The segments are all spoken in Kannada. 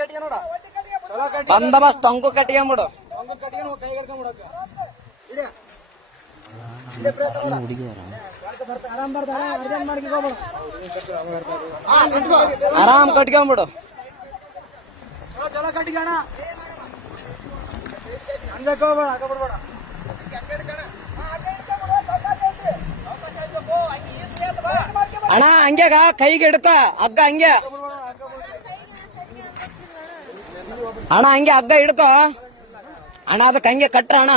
ಕಟ್ಟಿಗೆ ಟೊಂಗು ಕಟ್ಕೊಂಬಿಡು ಆರಾಮ್ ಕಟ್ಕೊಂಬಿಡು ಅಣ್ಣ. ಹಂಗ್ಯಾಗ ಕೈಗೆ ಇಡ್ತಾ ಹಗ್ಗ ಹಂಗೆ. ಅಣ್ಣ ಹಂಗೆ ಹಗ್ಗ ಹಿಡ್ತ ಅಣ್ಣ ಅದಕ್ಕೆ ಹಂಗೆ ಕಟ್ರ ಅಣ್ಣ.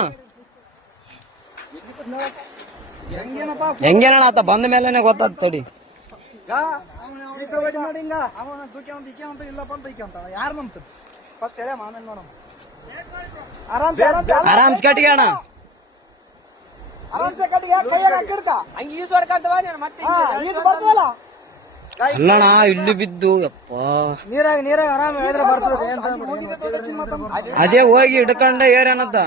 ಹೆಂಗೇನಪ್ಪ ಹೆಂಗೇನಣ್ಣ ಆತ? ಬಂದ ಮೇಲೆ ಗೊತ್ತಾದ್ ತಡಿ. ಆರಾಮ್ಸ್ ಕಟ್ಟಿಗೆ ಅಣ್ಣ. ಆರಾಮ್ಸೆ ಕಟ್ಟಿಗೆ ಕೈಯಾಗ ಹಾಕಿಡ್ತಾ ಹಂಗೆ ಈಸ್ ಹೊಡ್ಕಂತವ ನೀನು ಮತ್ತೆ ಈಗ ಬರ್ತದಲ್ಲ ಅಲ್ಲಣ್ಣ ಇಲ್ಲಿ ಬಿದ್ದು ಯಪ್ಪ. ನೀರಾಗ ನೀರಾಗ ಆರಾಮ ಹೇಳಿದ್ರೆ ಬರ್ತದೆ ಅದೇ ಹೋಗಿ ಹಿಡ್ಕೊಂಡ ಏರೇನಂತ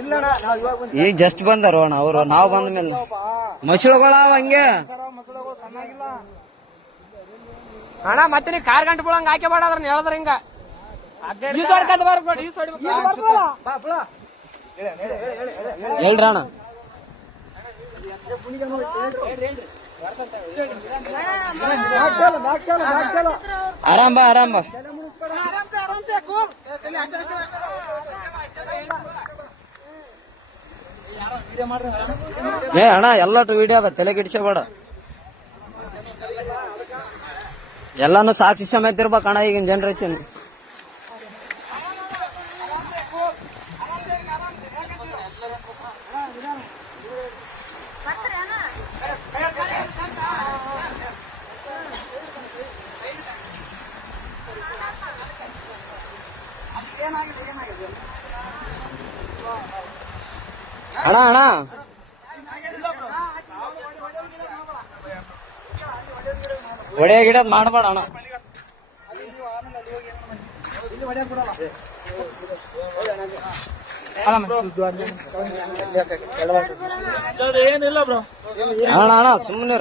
ಇಲ್ಲಣ್ಣ ನಾವ್ ಇವಾಗ ಬಂದ್ ಈಗ ಜಸ್ಟ್ ಬಂದಾರ ಅಣ್ಣ ಅವ್ರು ನಾವ್ ಬಂದ ಮೇಲೆ ಮಸಳುಗಳ ಹಂಗೆ. ಅಣ್ಣ ಮತ್ತೆ ನೀ ಕಾರ್ ಗಂಟೆ ಬಿಡಂಗ ಹಾಕಿ ಬೇಡ ಅದ್ರ ಹೇಳಿದ್ರ ಹಿಂಗ. ಈಸ್ ಆರಾಮ್ ಬಾ ಆರಾಮ್ ಬಾ. ಏ ಅಣ್ಣ ಎಲ್ಲಟು ವಿಡಿಯೋ ಅದ ತಲೆ ಕೆಡಿಸಬೇಡ ಎಲ್ಲಾನು ಸಾಕ್ಷಿ ಸಮೇತ ಇರ್ಬೇಕು ಅಣ್ಣ ಈಗಿನ ಜನರೇಷನ್ ಅಣ್ಣ ಅಣ್ಣ. ಒಡೆಯ ಗಿಡ ಮಾಡಬೇಡ ಅಣ್ಣ. ಏನಿಲ್ಲ ಬ್ರೋ ಅಣ್ಣ ಅಣ್ಣ ಸುಮ್ಮನೆ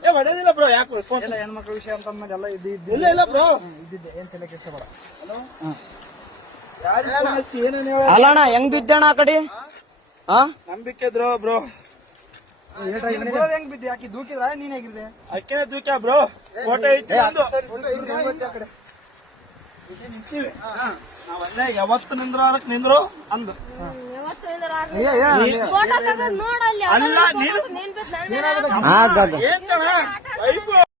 ಏ ಹೊಡೆದಿಲ್ಲ ಬ್ರೋ ಯಾಕೆ ಎಲ್ಲ ಹೆಣ್ಮಕ್ಳ ವಿಷಯ ಅಂತ ಅಂದ್ಮೇಲೆ ಎಲ್ಲ ಇದ್ದಿದ್ದೆ ಇದ್ದು ಇಲ್ಲ ಇಲ್ಲ ಬ್ರೋ. ಇದ್ದಿದ್ದೆ. ಏನ್ ತಲೆ ಕೆಡಿಸಬೇಡ ಹಲೋ ಹೇಳ ಅಲ್ಲ ಅಣ್ಣ ಹೆಂಗ್ ಬಿದ್ದಣ್ಣ ಆ ಕಡೆ? ಹಾ ನಂಬಿಕೆ ಇದ್ರು ಬ್ರೋ. ಹೆಂಗ್ ಬಿದ್ದೆ? ಆಕಿ ದೂಕಿದ್ರ? ನೀನ್ ಹೇಗಿದ್ದೆ? ಅಕ್ಕಿನ ದೂಕ ಬ್ರೋ? ಫೋಟೋ ಐತಿ. ನಾವಲ್ಲೇ ಯಾವತ್ತು ನಿಂದ್ರು ಅದಕ್ಕೆ ನಿಂದ್ರು ಅಂದು. ಅಲ್ಲ, ನೀನು- ಏನ್